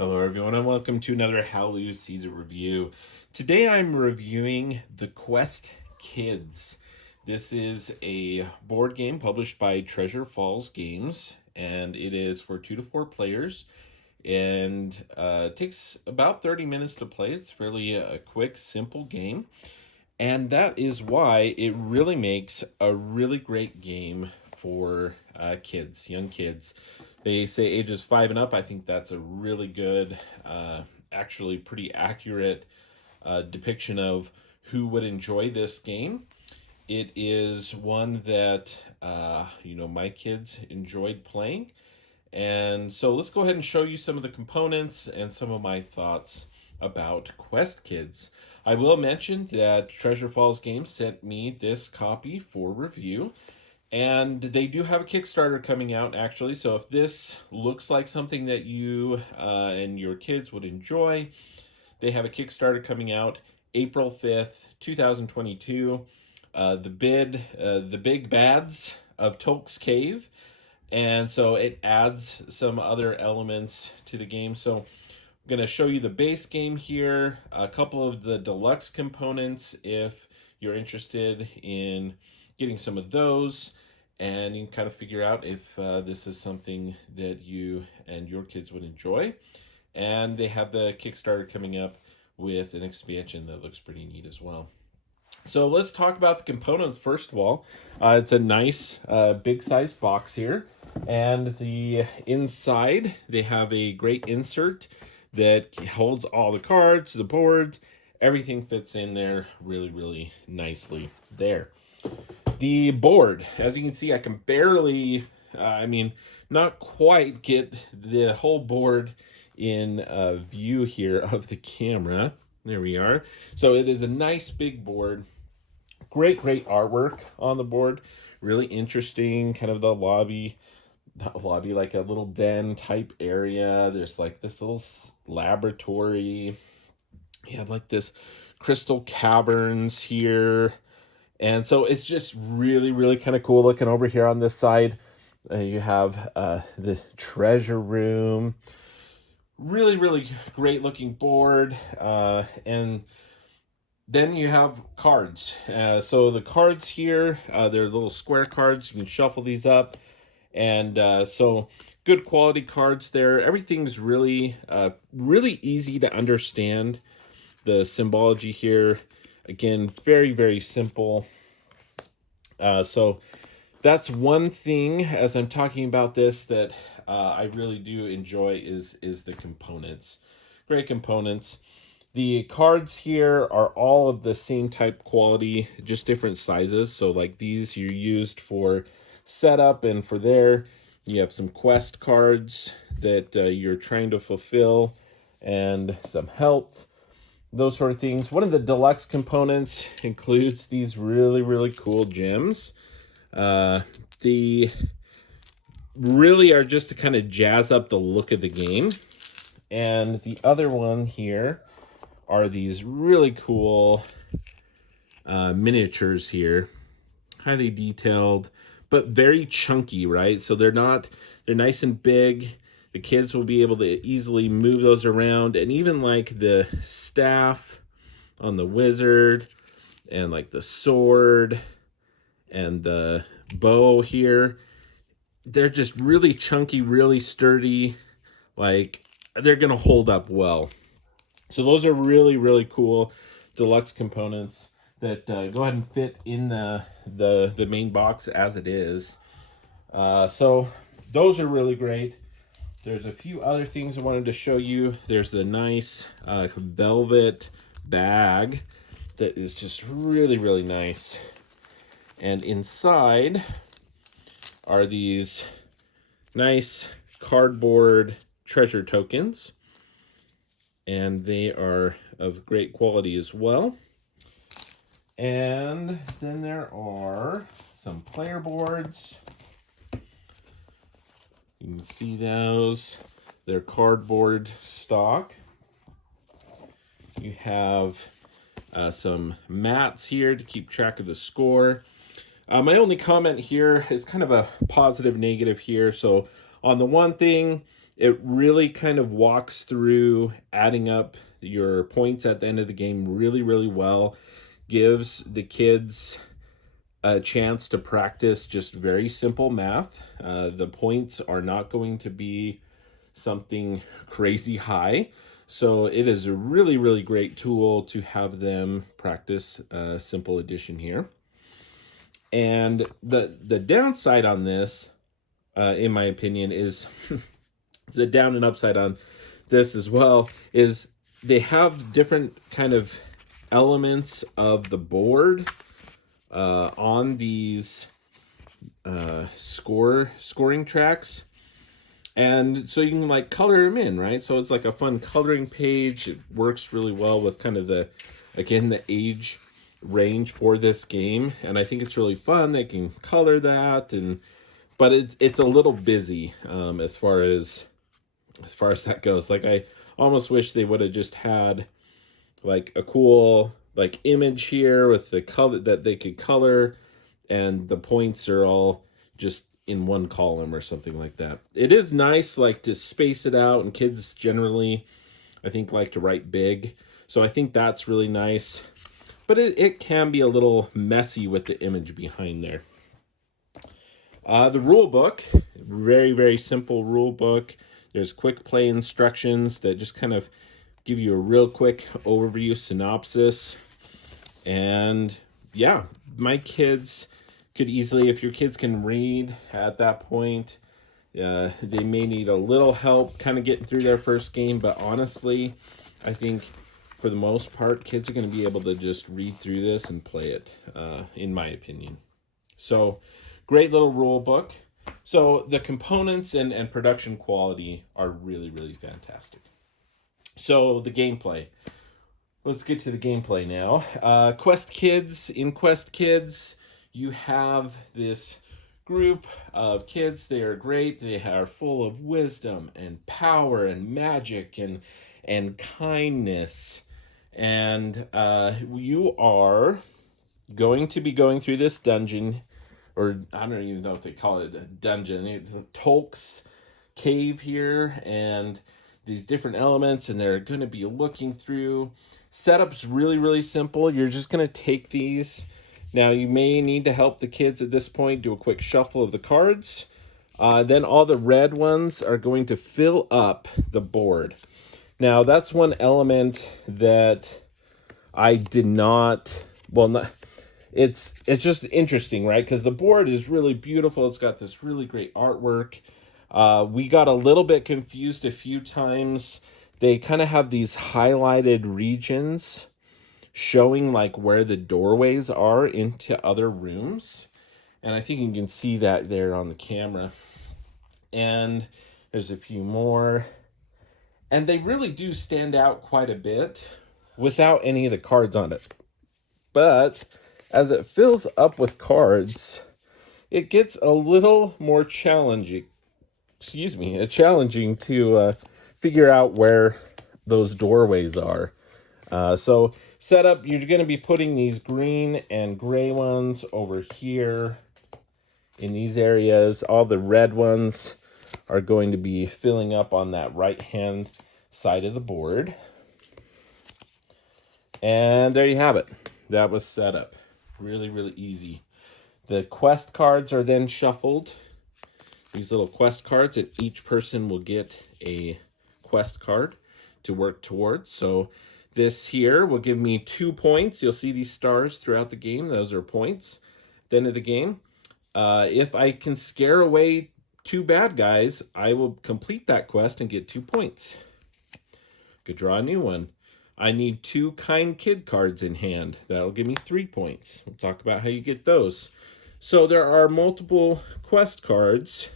Hello everyone and welcome to another Hallelujah Caesar review. Today I'm reviewing The Quest Kids. This is a board game published by Treasure Falls Games, and it is for 2 to 4 players, and it takes about 30 minutes to play. It's fairly a quick, simple game, and that is why it really makes a really great game for kids, young kids. They say ages 5 and up. I think that's a really good, actually pretty accurate depiction of who would enjoy this game. It is one that, my kids enjoyed playing. And so let's go ahead and show you some of the components and some of my thoughts about Quest Kids. I will mention that Treasure Falls Games sent me this copy for review. And they do have a Kickstarter coming out, actually. So if this looks like something that you and your kids would enjoy, they have a Kickstarter coming out April 5th, 2022. The Big Bads of Tolk's Cave. And so it adds some other elements to the game. So I'm going to show you the base game here, a couple of the deluxe components if you're interested in getting some of those, and you can kind of figure out if this is something that you and your kids would enjoy. And they have the Kickstarter coming up with an expansion that looks pretty neat as well. So let's talk about the components first of all. It's a nice big size box here, and the inside they have a great insert that holds all the cards, the boards, everything fits in there really nicely there. The board, as you can see, I can barely, not quite get the whole board in view here of the camera. There we are. So it is a nice big board. Great artwork on the board. Really interesting, kind of the lobby, like a little den type area. There's like this little laboratory. You have like this crystal caverns here. And so it's just really kind of cool. Looking over here on this side, you have the treasure room. Really great looking board. And then you have cards. So the cards here, they're little square cards. You can shuffle these up. And so good quality cards there. Everything's really easy to understand. The symbology here, again, very simple. So that's one thing as I'm talking about this that I really do enjoy is the components. Great components. The cards here are all of the same type quality, just different sizes. So like these you used for setup, and for there you have some quest cards that you're trying to fulfill, and some health, those sort of things. One of the deluxe components includes these really cool gems. They really are just to kind of jazz up the look of the game. And the other one here are these really cool miniatures here. Highly detailed, but very chunky, right? So they're nice and big. The kids will be able to easily move those around, and even like the staff on the wizard, and like the sword and the bow here, they're just really chunky, really sturdy. Like they're gonna hold up well. So those are really cool deluxe components that go ahead and fit in the main box as it is. So those are really great. There's a few other things I wanted to show you. There's the nice velvet bag that is just really nice. And inside are these nice cardboard treasure tokens. And they are of great quality as well. And then there are some player boards. You can see those. They're cardboard stock. You have some mats here to keep track of the score. My only comment here is kind of a positive negative here. So on the one thing, It really kind of walks through adding up your points at the end of the game really, really well. Gives the kids a chance to practice just very simple math. The points are not going to be something crazy high. So it is a really, really great tool to have them practice simple addition here. And the downside on this, in my opinion, is the down and upside on this as well, is they have different kind of elements of the board on these scoring tracks. And so you can like color them in, right? So it's like a fun coloring page. It works really well with kind of the age range for this game. And I think it's really fun. They can color that, but it's a little busy as far as that goes. Like, I almost wish they would have just had like a cool like image here with the color that they could color, and the points are all just in one column or something like that. It is nice like to space it out, and kids generally I think like to write big, so I think that's really nice, but it can be a little messy with the image behind there. The rule book, very, very simple rule book. There's quick play instructions that just kind of give you a real quick overview synopsis. And yeah, my kids could easily, if your kids can read at that point, they may need a little help kind of getting through their first game, but honestly, I think for the most part, kids are going to be able to just read through this and play it, in my opinion. So, great little rule book. So the components and production quality are really, really fantastic. So the gameplay. Let's get to the gameplay now. Quest Kids. In Quest Kids, you have this group of kids. They are great. They are full of wisdom and power and magic and kindness. And you are going to be going through this dungeon, or I don't even know if they call it a dungeon. It's a Tolk's cave here, and these different elements, and they're going to be looking through. Setup's really, really simple. You're just going to take these. Now, you may need to help the kids at this point do a quick shuffle of the cards. Then all the red ones are going to fill up the board. Now, that's one element that I did not... Well, not... It's just interesting, right? Because the board is really beautiful. It's got this really great artwork. We got a little bit confused a few times. They kind of have these highlighted regions showing like where the doorways are into other rooms. And I think you can see that there on the camera. And there's a few more. And they really do stand out quite a bit without any of the cards on it. But as it fills up with cards, it gets a little more challenging. Challenging to figure out where those doorways are. So setup, you're going to be putting these green and gray ones over here in these areas. All the red ones are going to be filling up on that right-hand side of the board. And there you have it. That was set up. Really, really easy. The quest cards are then shuffled. These little quest cards, and each person will get a quest card to work towards. So this here will give me 2 points. You'll see these stars throughout the game. Those are points. At the end of the game, if I can scare away 2 bad guys, I will complete that quest and get 2 points. Could draw a new one. I need 2 kind kid cards in hand. That'll give me 3 points. We'll talk about how you get those. So there are multiple quest cards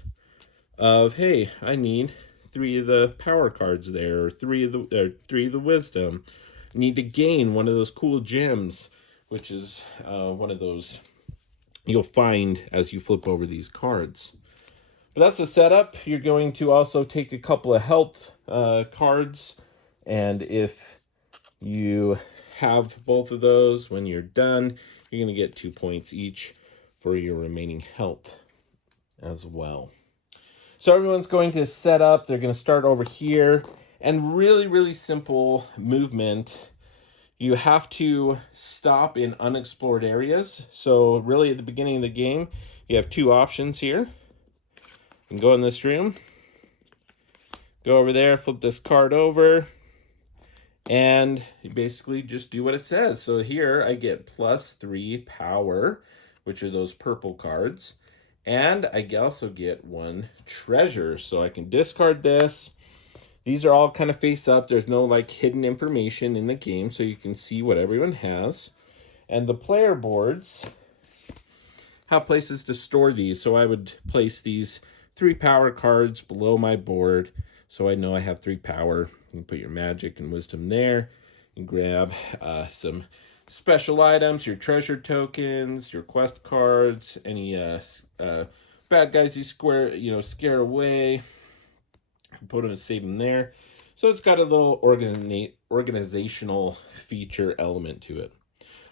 of, hey, I need 3 of the power cards there, or 3 of the wisdom. I need to gain one of those cool gems, which is one of those you'll find as you flip over these cards. But that's the setup. You're going to also take a couple of health cards, and if you have both of those, when you're done, you're going to get 2 points each for your remaining health as well. So everyone's going to set up. They're going to start over here. And really, really simple movement. You have to stop in unexplored areas. So really at the beginning of the game, you have two options here. You can go in this room. Go over there, flip this card over. And you basically just do what it says. So here I get +3 power, which are those purple cards. And I also get 1 treasure. So I can discard this. These are all kind of face up. There's no like hidden information in the game, so you can see what everyone has. And the player boards have places to store these. So I would place these 3 power cards below my board, so I know I have 3 power. You can put your magic and wisdom there. You grab some special items, your treasure tokens, your quest cards, any bad guys you scare away. Put them and save them there. So it's got a little organizational feature element to it.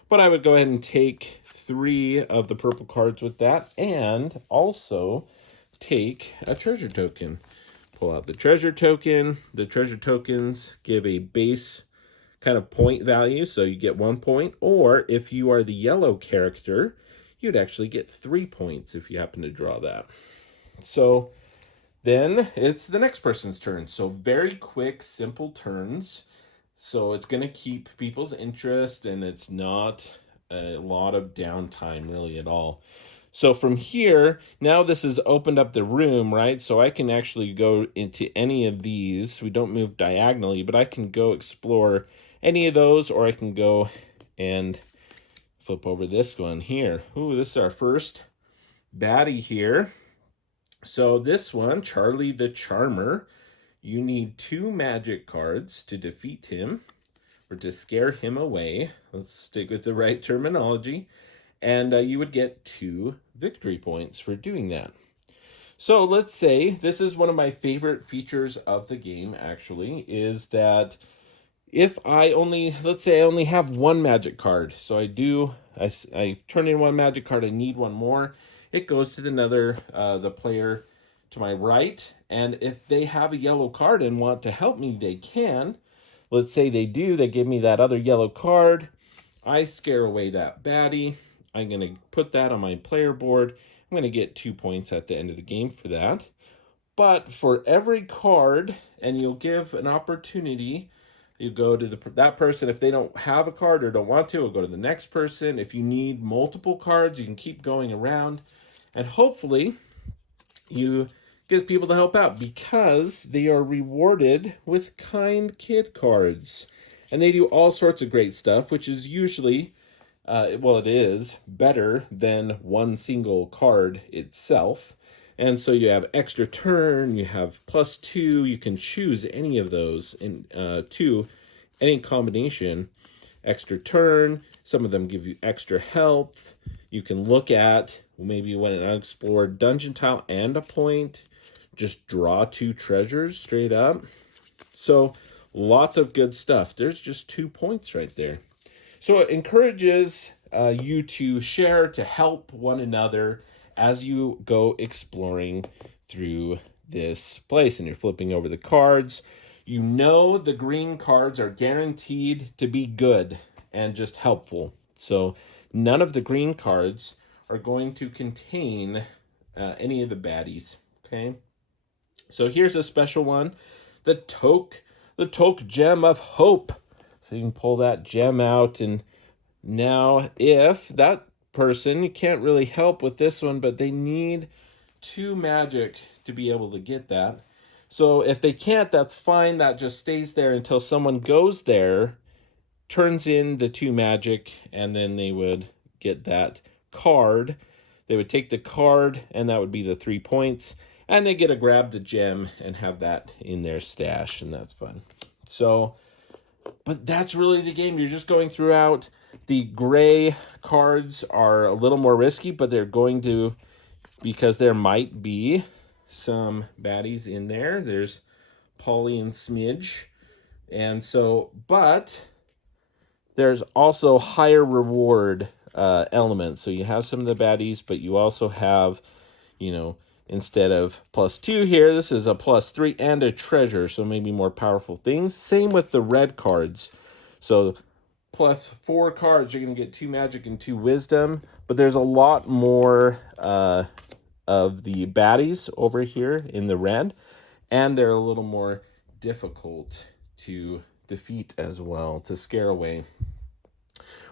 But I would go ahead and take 3 of the purple cards with that, and also take a treasure token. Pull out the treasure token. The treasure tokens give a base kind of point value, so you get 1 point. Or if you are the yellow character, you'd actually get 3 points if you happen to draw that. So then it's the next person's turn. So very quick, simple turns. So it's going to keep people's interest, and it's not a lot of downtime really at all. So from here, now this has opened up the room, right? So I can actually go into any of these. We don't move diagonally, but I can go explore any of those, or I can go and flip over this one here. Ooh, this is our first baddie here. So this one, Charlie the Charmer, you need 2 magic cards to defeat him or to scare him away. Let's stick with the right terminology. And you would get 2 victory points for doing that. So let's say, this is one of my favorite features of the game, actually, is that if let's say I only have 1 magic card. So I turn in 1 magic card, I need 1 more. It goes to the player to my right. And if they have a yellow card and want to help me, they can. Let's say they do, they give me that other yellow card. I scare away that baddie. I'm going to put that on my player board. I'm going to get 2 points at the end of the game for that. But for every card, and you'll give an opportunity, you go to that person. If they don't have a card or don't want to, we'll go to the next person. If you need multiple cards, you can keep going around. And hopefully, you get people to help out, because they are rewarded with kind kid cards. And they do all sorts of great stuff, which is usually, it is better than 1 single card itself. And so you have extra turn, you have +2, you can choose any of those in any combination. Extra turn, some of them give you extra health. You can look at maybe when an unexplored dungeon tile and a point. Just draw 2 treasures straight up. So lots of good stuff. There's just 2 points right there. So it encourages you to share, to help one another as you go exploring through this place. And you're flipping over the cards. You know the green cards are guaranteed to be good and just helpful. So none of the green cards are going to contain any of the baddies, okay? So here's a special one, the Tolk Gem of Hope. So you can pull that gem out, and now if that person, you can't really help with this one, but they need 2 magic to be able to get that. So if they can't, that's fine. That just stays there until someone goes there, turns in the 2 magic, and then they would get that card. They would take the card, and that would be the 3 points. And they get to grab the gem and have that in their stash, and that's fun. So, but that's really the game. You're just going throughout. The gray cards are a little more risky, but they're going to, because there might be some baddies in there. There's Polly and Smidge. And so, but there's also higher reward elements. So you have some of the baddies, but you also have, instead of +2 here. This is a +3 and a treasure, so maybe more powerful things. Same with the red cards. So +4 cards, you're going to get 2 magic and 2 wisdom. But there's a lot more of the baddies over here in the red. And they're a little more difficult to defeat as well, to scare away.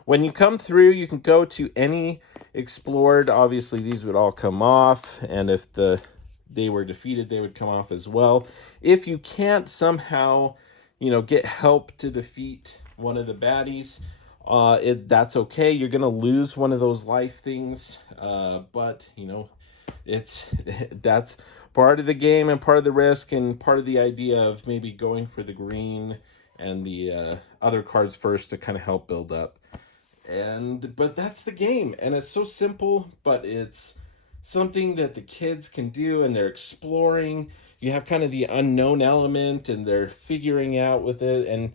When you come through, you can go to any explored. Obviously, these would all come off. And if they were defeated, they would come off as well. If you can't somehow, get help to defeat one of the baddies, that's okay. You're gonna lose one of those life things, but that's part of the game and part of the risk and part of the idea of maybe going for the green and the other cards first to kind of help build up. But that's the game, and it's so simple, but it's something that the kids can do, and they're exploring. You have kind of the unknown element, and they're figuring out with it. And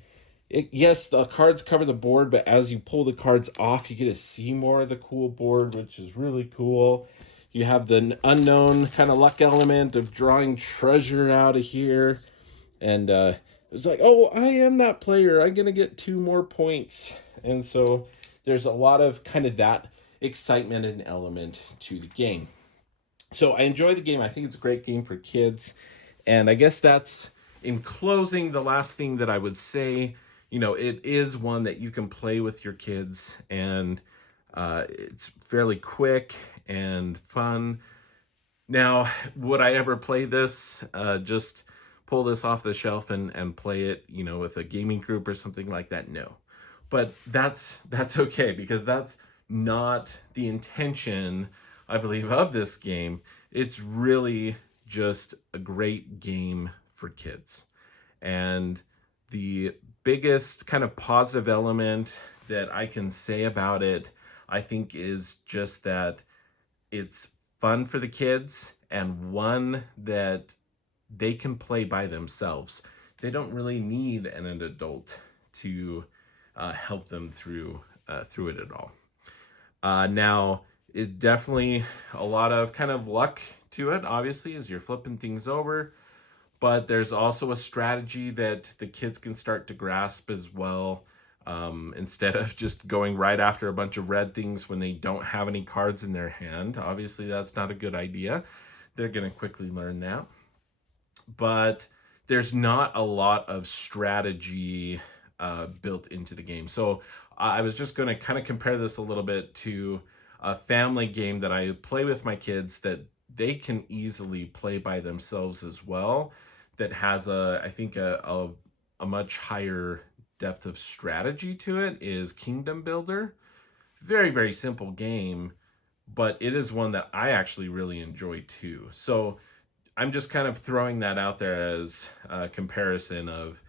yes, the cards cover the board, but as you pull the cards off, you get to see more of the cool board, which is really cool. You have the unknown kind of luck element of drawing treasure out of here. And it's like, oh, I am that player. I'm going to get 2 more points. And so there's a lot of kind of that excitement and element to the game. So I enjoy the game. I think it's a great game for kids. And I guess that's, in closing, the last thing that I would say. It is one that you can play with your kids, and it's fairly quick and fun. Now, would I ever play this? Just pull this off the shelf and play it, with a gaming group or something like that? No. But that's okay, because that's not the intention, I believe, of this game. It's really just a great game for kids. And the biggest kind of positive element that I can say about it, I think, is just that it's fun for the kids, and one that they can play by themselves. They don't really need an adult to help them through it at all. Now, it definitely a lot of kind of luck to it, obviously, as you're flipping things over. But there's also a strategy that the kids can start to grasp as well. Instead of just going right after a bunch of red things when they don't have any cards in their hand. Obviously, that's not a good idea. They're going to quickly learn that. But there's not a lot of strategy built into the game. So I was just going to kind of compare this a little bit to a family game that I play with my kids that they can easily play by themselves as well, that has I think a much higher depth of strategy to it, is Kingdom Builder. Very, very simple game, but it is one that I actually really enjoy too. So I'm just kind of throwing that out there as a comparison of,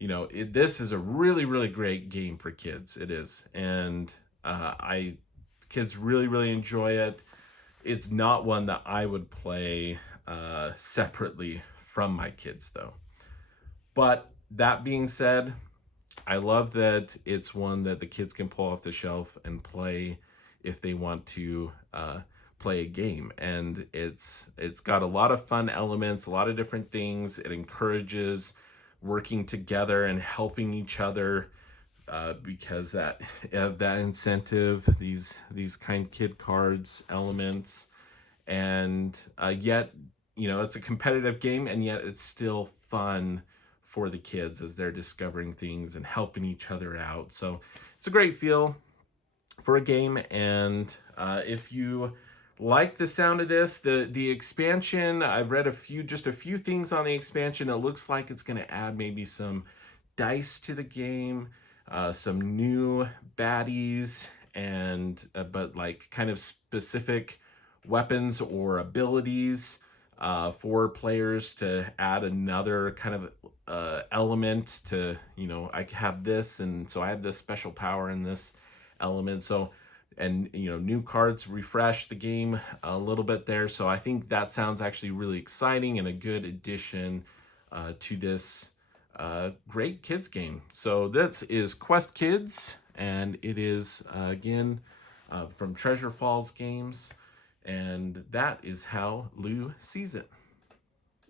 this is a really, really great game for kids. It is. And kids really, really enjoy it. It's not one that I would play separately from my kids, though. But that being said, I love that it's one that the kids can pull off the shelf and play if they want to play a game. And it's got a lot of fun elements, a lot of different things. It encourages working together and helping each other, because that incentive, these kind kid cards elements. And yet, it's a competitive game, and yet it's still fun for the kids as they're discovering things and helping each other out. So it's a great feel for a game. And if you like the sound of this, the expansion, I've read a few things on the expansion. It looks like it's going to add maybe some dice to the game, some new baddies, and but like kind of specific weapons or abilities for players to add another kind of element to, I have this, and so I have this special power in this element. So, and new cards refresh the game a little bit there. So I think that sounds actually really exciting and a good addition to this great kids game. So this is Quest Kids, and it is again from Treasure Falls Games. And that is how Lou sees it.